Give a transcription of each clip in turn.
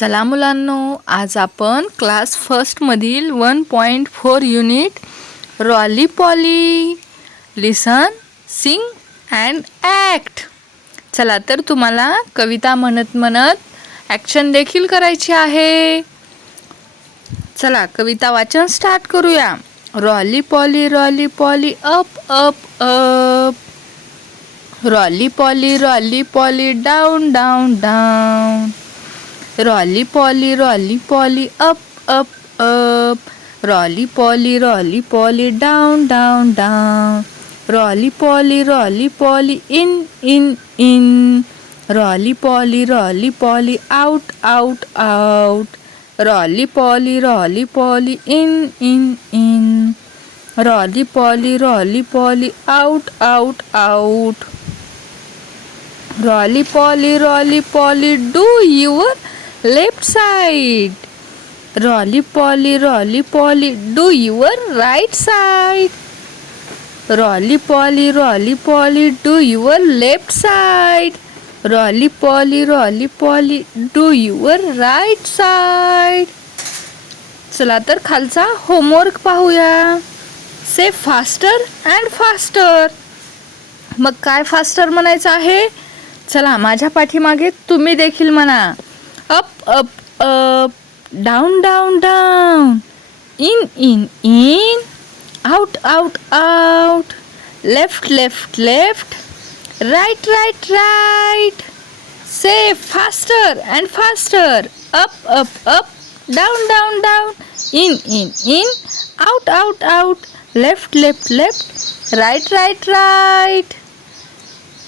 चला मुलांनो, आज आपण क्लास फर्स्टमधील 1.4 unit roly poly listen sing and act. चला तर तुम्हाला कविता म्हणत ॲक्शन देखील करायची आहे. चला कविता वाचन स्टार्ट करूया. Really poly up up up, really poly down down down, really poly up up up, really poly down down down, really poly in in in, really poly out out out, really poly in in in, really poly out out out, really poly do your left side, really poly do your right side, really poly do your left side, really poly do your right side. चला तर खालचा homework पाहूया. से faster and faster. मग काय faster म्हणायचं आहे? चला माझ्या पाठीमागे तुम्ही देखील म्हणा. Up up up, down down down, in in in, out out out, left left left, right right right. Say faster and faster. Up up up, down down down, in in in, out out out, left left left, right right right.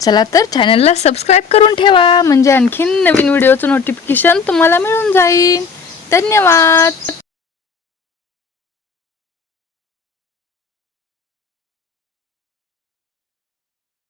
चला तर चॅनलला subscribe करून ठेवा, म्हणजे आणखीन नवीन व्हिडिओचं notification तुम्हाला मिळून जाईल. धन्यवाद.